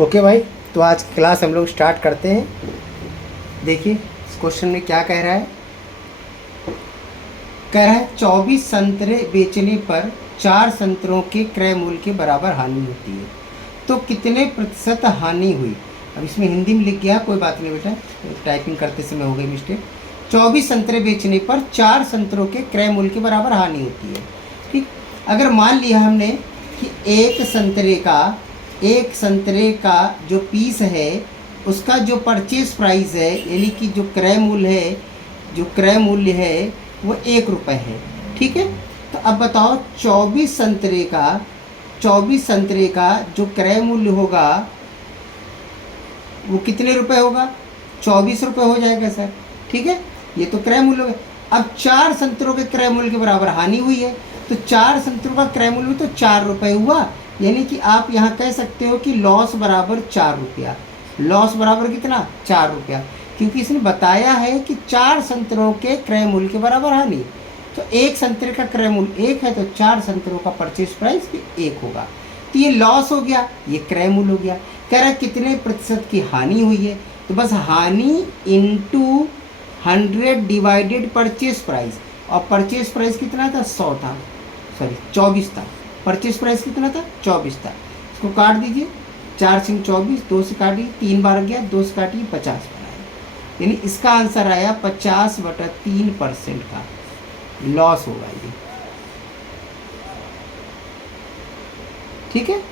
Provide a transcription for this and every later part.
Okay भाई, तो आज की क्लास हम लोग स्टार्ट करते हैं। देखिए इस क्वेश्चन में क्या कह रहा है। कह रहा है 24 संतरे बेचने पर 4 संतरों के क्रय मूल्य के बराबर हानि होती है, तो कितने प्रतिशत हानि हुई। अब इसमें हिंदी में लिख गया, कोई बात नहीं बेटा, टाइपिंग करते समय हो गई मिस्टेक। 24 संतरे बेचने पर 4 संतरों के क्रय मूल्य के बराबर हानि होती है। ठीक, अगर मान लिया हमने कि एक संतरे का जो पीस है उसका जो परचेज प्राइस है, यानी कि जो क्रय मूल्य है वो 1 रुपये है। ठीक है, तो अब बताओ 24 संतरे का जो क्रय मूल्य होगा वो कितने रुपए होगा। 24 रुपये हो जाएगा सर। ठीक है, ये तो क्रय मूल्य होगा। अब 4 संतरों के क्रय मूल्य के बराबर हानि हुई है, तो 4 संतरों का क्रय मूल्य तो 4 रुपये हुआ, यानी कि आप यहाँ कह सकते हो कि लॉस बराबर 4 रुपया। लॉस बराबर कितना, 4 रुपया, क्योंकि इसने बताया है कि 4 संतरों के क्रय मूल्य के बराबर हानि। तो एक संतरे का क्रय मूल्य 1 है, तो 4 संतरों का परचेज प्राइस भी 1 होगा। तो ये लॉस हो गया, ये क्रय मूल्य हो गया। कह रहा है कितने प्रतिशत की हानि हुई है, तो बस हानि इंटू 100 डिवाइडेड परचेज प्राइस। और परचेज प्राइस कितना था, 100 था, सॉरी 24 था। परचेज प्राइस कितना था, 24 था। इसको काट दीजिए, 4 से 24, 2 से काटिए, 3 बार गया, 2 से काटिए, 50 बनाया, यानी इसका आंसर आया 50/3% का लॉस होगा ये। ठीक है,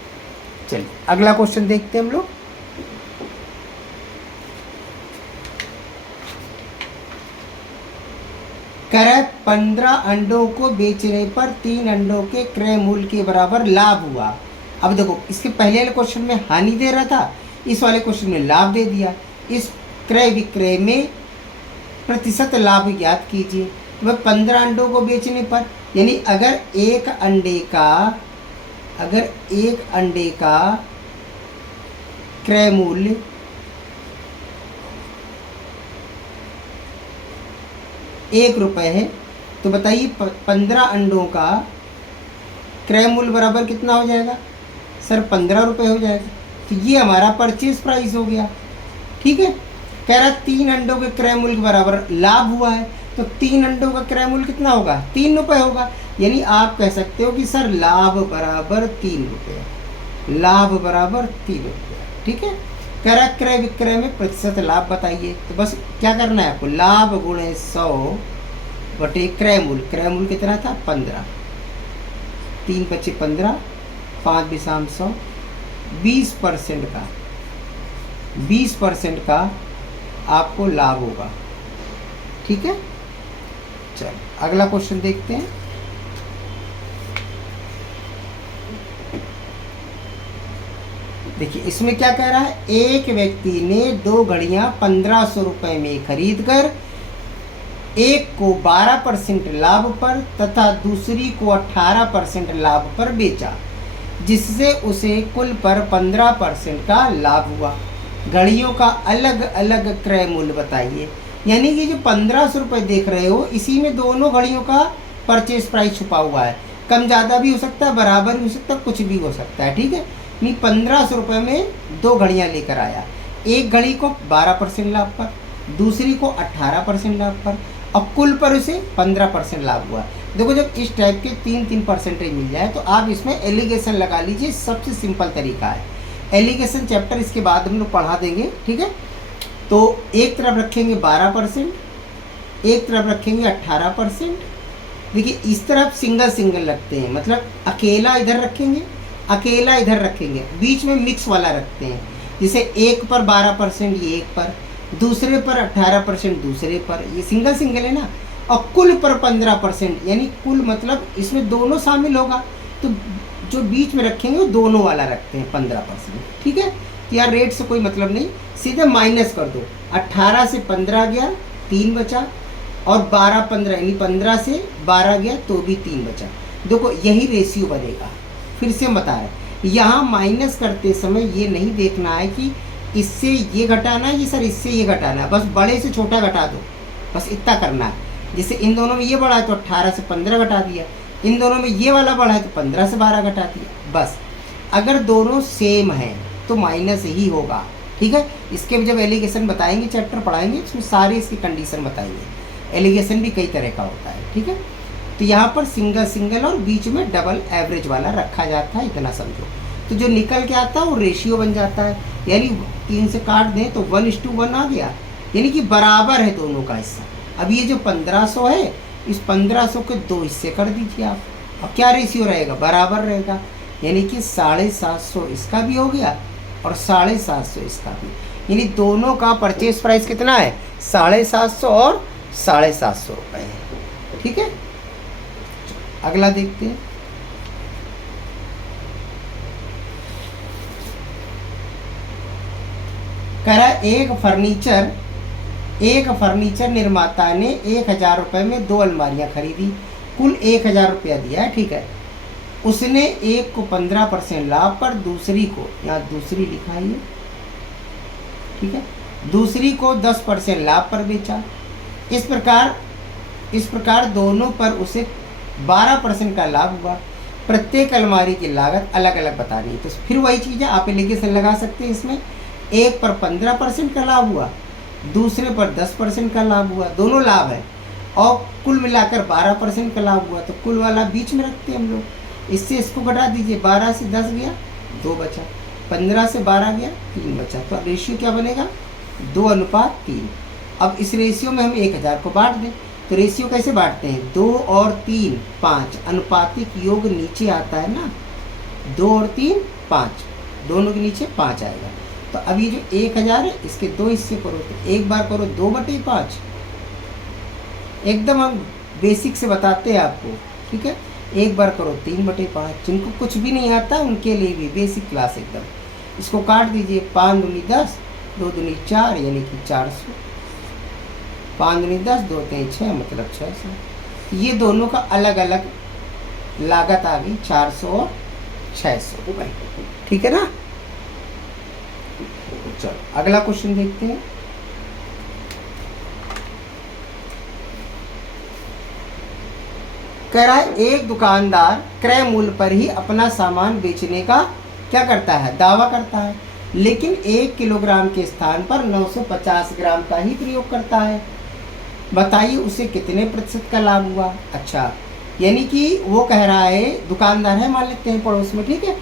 चलिए अगला क्वेश्चन देखते हैं हम लोग। कह रहा है 15 अंडों को बेचने पर 3 अंडों के क्रय मूल्य के बराबर लाभ हुआ। अब देखो, इसके पहले वाले क्वेश्चन में हानि दे रहा था, इस वाले क्वेश्चन में लाभ दे दिया। इस क्रय विक्रय में प्रतिशत लाभ ज्ञात कीजिए। वह 15 अंडों को बेचने पर, यानी अगर एक अंडे का क्रय मूल्य 1 रुपये है, तो बताइए 15 अंडों का क्रय मूल्य बराबर कितना हो जाएगा सर, 15 रुपये हो जाएगा। तो ये हमारा परचेज प्राइस हो गया। ठीक है, कह रहा 3 अंडों के क्रय मूल्य के बराबर लाभ हुआ है, तो 3 अंडों का क्रय मूल्य कितना होगा, 3 रुपये होगा। यानी आप कह सकते हो कि सर लाभ बराबर 3 रुपये, लाभ बराबर 3 रुपये। ठीक है, कह रहा क्रय विक्रय में प्रतिशत लाभ बताइए, तो बस क्या करना है आपको, लाभ गुणे 100 बटे क्रय मूल्य कितना था, 15, 3 बचे 15, 5 बिसाम 100, 20% का आपको लाभ होगा। ठीक है, चलो अगला क्वेश्चन देखते हैं। देखिए इसमें क्या कह रहा है, एक व्यक्ति ने 2 घड़ियां 1500 रुपये में खरीद कर एक को 12% लाभ पर तथा दूसरी को 18% लाभ पर बेचा, जिससे उसे कुल पर 15% का लाभ हुआ। घड़ियों का अलग अलग क्रय मूल्य बताइए। यानी कि जो 1500 रुपये देख रहे हो, इसी में दोनों घड़ियों का परचेज प्राइस छुपा हुआ है। कम ज़्यादा भी हो सकता है, बराबर भी हो सकता है, कुछ भी हो सकता है। ठीक है, नहीं 1500 रुपये में 2 घड़ियाँ लेकर आया, एक घड़ी को 12% लाभ पर, दूसरी को 18% लाभ पर, और कुल पर उसे 15% लाभ हुआ। देखो जब इस टाइप के 3 परसेंटेज मिल जाए तो आप इसमें एलिगेशन लगा लीजिए, सबसे सिंपल तरीका है। एलिगेशन चैप्टर इसके बाद हम लोग पढ़ा देंगे। ठीक है, तो एक तरफ रखेंगे 12%, एक तरफ रखेंगे 18%। देखिए इस तरफ सिंगल रखते हैं, मतलब अकेला इधर रखेंगे, अकेला इधर रखेंगे, बीच में मिक्स वाला रखते हैं। जैसे एक पर 12% ये एक पर, दूसरे पर 18% दूसरे पर, ये सिंगल है ना। और कुल पर 15%, यानी कुल मतलब इसमें दोनों शामिल होगा, तो जो बीच में रखेंगे वो दोनों वाला रखते हैं 15%। ठीक है, तो यार रेट से कोई मतलब नहीं, सीधे माइनस कर दो। 18 से 15 गया, 3 बचा, और 12-15 यानी 15 से 12 गया तो भी 3 बचा। देखो यही रेशियो बनेगा। फिर से बता रहे, यहाँ माइनस करते समय ये नहीं देखना है कि इससे ये घटाना है, ये सर इससे ये घटाना है, बस बड़े से छोटा घटा दो, बस इतना करना है। जैसे इन दोनों में ये बढ़ा है तो 18 से 15 घटा दिया, इन दोनों में ये वाला बढ़ा है तो 15 से 12 घटा दिया। बस अगर दोनों सेम हैं तो माइनस ही होगा। ठीक है, इसके भी जब एलिगेशन बताएंगे, चैप्टर पढ़ाएंगे, इसमें सारे इसकी कंडीशन बताएंगे। एलिगेशन भी कई तरह का होता है। ठीक है, तो यहाँ पर सिंगल सिंगल और बीच में डबल एवरेज वाला रखा जाता है, इतना समझो। तो जो निकल के आता है वो रेशियो बन जाता है, यानी 3 से काट दें तो 1:1 आ गया, यानी कि बराबर है दोनों का हिस्सा। अब ये जो 1500 है, इस 1500 के 2 हिस्से कर दीजिए आप। अब क्या रेशियो रहेगा, बराबर रहेगा, यानी कि 750 इसका भी हो गया और 750 इसका भी, यानी दोनों का परचेज प्राइस कितना है, 750 और 750 रुपये है। ठीक है, अगला देखते हैं। कह रहा है एक फर्नीचर निर्माता ने 1000 रुपये में 2 अलमारियां खरीदी, कुल 1000 रुपया दिया है। ठीक है, उसने एक को 15% लाभ पर, दूसरी को, यहाँ दूसरी लिखा है, ठीक है, दूसरी को 10% लाभ पर बेचा। इस प्रकार दोनों पर उसे 12% का लाभ हुआ। प्रत्येक अलमारी की लागत अलग अलग बतानी है। तो फिर वही चीज़ है, आप एलिगेशन लगा सकते हैं। इसमें एक पर 15% का लाभ हुआ, दूसरे पर 10% का लाभ हुआ, दोनों लाभ है, और कुल मिलाकर 12% का लाभ हुआ। तो कुल वाला बीच में रखते हैं हम लोग। इससे इसको घटा दीजिए, 12 से 10 गया 2 बचा, 15 से 12 गया 3 बचा। तो रेशियो क्या बनेगा, 2:3। अब इस रेशियो में हम 1000 को बांट दें। तो रेशियो कैसे बांटते हैं, 2 और 3 5, अनुपातिक योग नीचे आता है ना, 2 और 3 5, दोनों के नीचे 5 आएगा। तो अब ये जो 1000 है, इसके 2 हिस्से करो, तो एक बार करो 2/5, एकदम हम बेसिक से बताते हैं आपको। ठीक है, एक बार करो 3/5। जिनको कुछ भी नहीं आता उनके लिए भी बेसिक क्लास एकदम। इसको काट दीजिए, 5 दूनी 10, 2 दूनी 4, यानी कि 400, 5 दूनी 10, 2 3 6, मतलब 600। ये दोनों का अलग अलग लागत आ गई, 400 और 600 रुपये। ठीक है ना, चलो अगला क्वेश्चन देखते हैं। कह रहा है एक दुकानदार क्रय मूल्य पर ही अपना सामान बेचने का क्या करता है, दावा करता है, लेकिन 1 किलोग्राम के स्थान पर 950 ग्राम का ही प्रयोग करता है। बताइए उसे कितने प्रतिशत का लाभ हुआ। अच्छा, यानी कि वो कह रहा है, दुकानदार है मान लेते हैं पड़ोस में, ठीक है,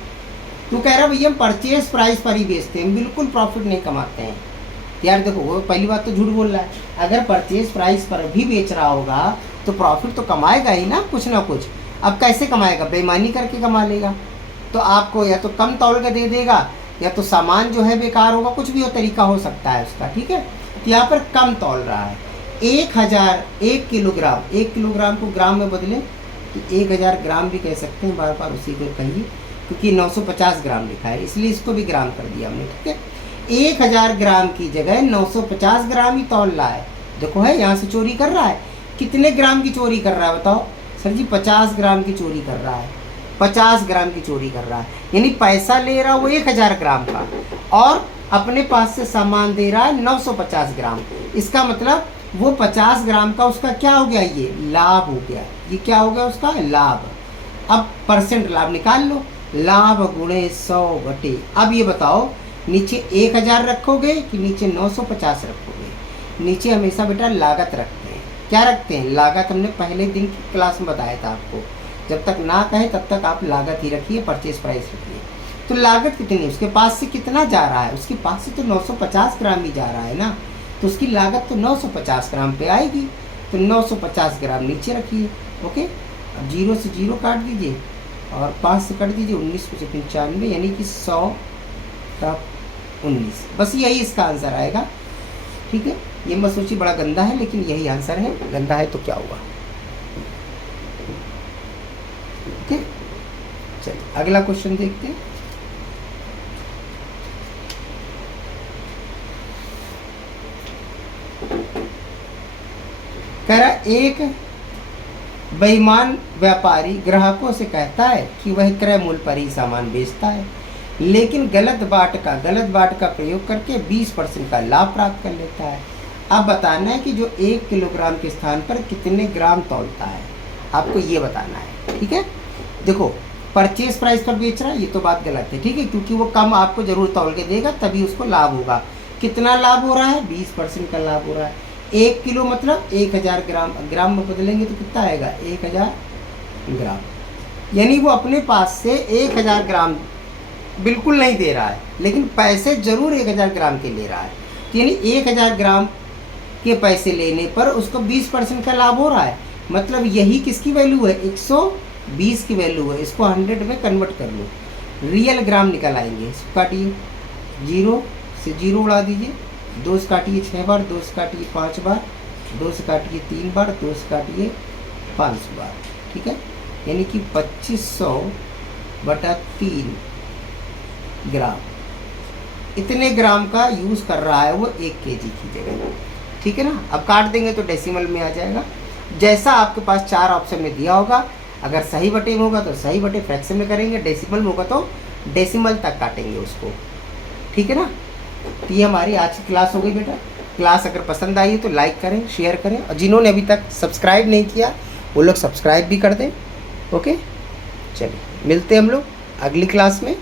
तो कह रहा है भैया हम परचेज प्राइस पर ही बेचते हैं, बिल्कुल प्रॉफिट नहीं कमाते हैं। यार देखो, वो पहली बात तो झूठ बोल रहा है। अगर परचेज प्राइस पर भी बेच रहा होगा तो प्रॉफिट तो कमाएगा ही ना कुछ। अब कैसे कमाएगा, बेईमानी करके कमा लेगा। तो आपको या तो कम तौल का दे देगा, या तो सामान जो है बेकार होगा, कुछ भी वो तरीका हो सकता है उसका। ठीक है, तो यहाँ पर कम तौल रहा है। 1 किलोग्राम को ग्राम में बदलें तो 1000 ग्राम भी कह सकते हैं, बार बार उसी को कहिए, क्योंकि 950 ग्राम लिखा है इसलिए इसको भी ग्राम कर दिया हमने। ठीक है, 1000 ग्राम की जगह 950 ग्राम ही तौल रहा है। देखो है, यहाँ से चोरी कर रहा है। कितने ग्राम की चोरी कर रहा है बताओ सर जी, 50 ग्राम की चोरी कर रहा है, 50 ग्राम की चोरी कर रहा है, यानी पैसा ले रहा है वो 1000 ग्राम का, और अपने पास से सामान दे रहा है 950 ग्राम। इसका मतलब वो 50 ग्राम का उसका क्या हो गया, ये लाभ हो गया। ये क्या हो गया उसका, लाभ। अब परसेंट लाभ निकाल लो, लाभ गुणे 100 अब ये बताओ नीचे 1000 रखोगे कि नीचे 950 रखोगे। नीचे हमेशा बेटा लागत रखते हैं। क्या रखते हैं, लागत। हमने पहले दिन की क्लास में बताया था आपको, जब तक ना कहे तब तक आप लागत ही रखिए, परचेज प्राइस रखिए। तो लागत कितनी, उसके पास से कितना जा रहा है, उसके पास से तो 950 ग्राम ही जा रहा है ना, तो उसकी लागत तो 950 ग्राम पे आएगी। तो 950 ग्राम नीचे रखिए। ओके, अब 0 से 0 काट दीजिए और 5 से काट दीजिए, 19 × 95, यानी कि 100 का 19। बस यही इसका आंसर आएगा। ठीक है, ये मत सोचिए बड़ा गंदा है, लेकिन यही आंसर है। गंदा है तो क्या हुआ। ठीक, चलिए अगला क्वेश्चन देखते हैं। कह रहा एक बेईमान व्यापारी ग्राहकों से कहता है कि वह क्रय मूल्य पर ही सामान बेचता है, लेकिन गलत बाट का प्रयोग करके 20% का लाभ प्राप्त कर लेता है। अब बताना है कि जो 1 किलोग्राम के स्थान पर कितने ग्राम तौलता है, आपको ये बताना है। ठीक है, देखो परचेज प्राइस पर बेच रहा है, ये तो बात गलत है, ठीक है, क्योंकि वो कम आपको जरूर तौल के देगा तभी उसको लाभ होगा। कितना लाभ हो रहा है? 20% का लाभ हो रहा है। 1 किलो मतलब 1000 ग्राम, ग्राम में बदलेंगे तो कितना आएगा? 1000 ग्राम। यानी वो अपने पास से 1000 ग्राम बिल्कुल नहीं दे रहा है, लेकिन पैसे जरूर 1000 ग्राम के ले रहा है। तो यानी 1000 ग्राम के पैसे लेने पर उसको 20% का लाभ हो रहा है। मतलब यही किसकी वैल्यू है? 120 की वैल्यू है। इसको 100 में कन्वर्ट कर लो, रियल ग्राम निकल आएंगे। इसको काटिए, 0 से 0 उड़ा दीजिए, 2 से काटिए 6 बार, 2 से काटिए 5 बार, 2 से काटिए 3 बार, 2 से काटिए 500 बार, ठीक है। यानी कि 2500/3 ग्राम, इतने ग्राम का यूज़ कर रहा है वो 1 केजी की जगह, ठीक है ना। अब काट देंगे तो डेसिमल में आ जाएगा। जैसा आपके पास 4 ऑप्शन में दिया होगा, अगर सही बटे में होगा तो सही बटे फ्रैक्शन में करेंगे, डेसिमल में होगा तो डेसिमल तक काटेंगे उसको, ठीक है ना। तो ये हमारी आज की क्लास हो गई बेटा। क्लास अगर पसंद आई है तो लाइक करें, शेयर करें, और जिन्होंने अभी तक सब्सक्राइब नहीं किया वो लोग सब्सक्राइब भी कर दें। ओके, चलिए मिलते हैं हम लोग अगली क्लास में।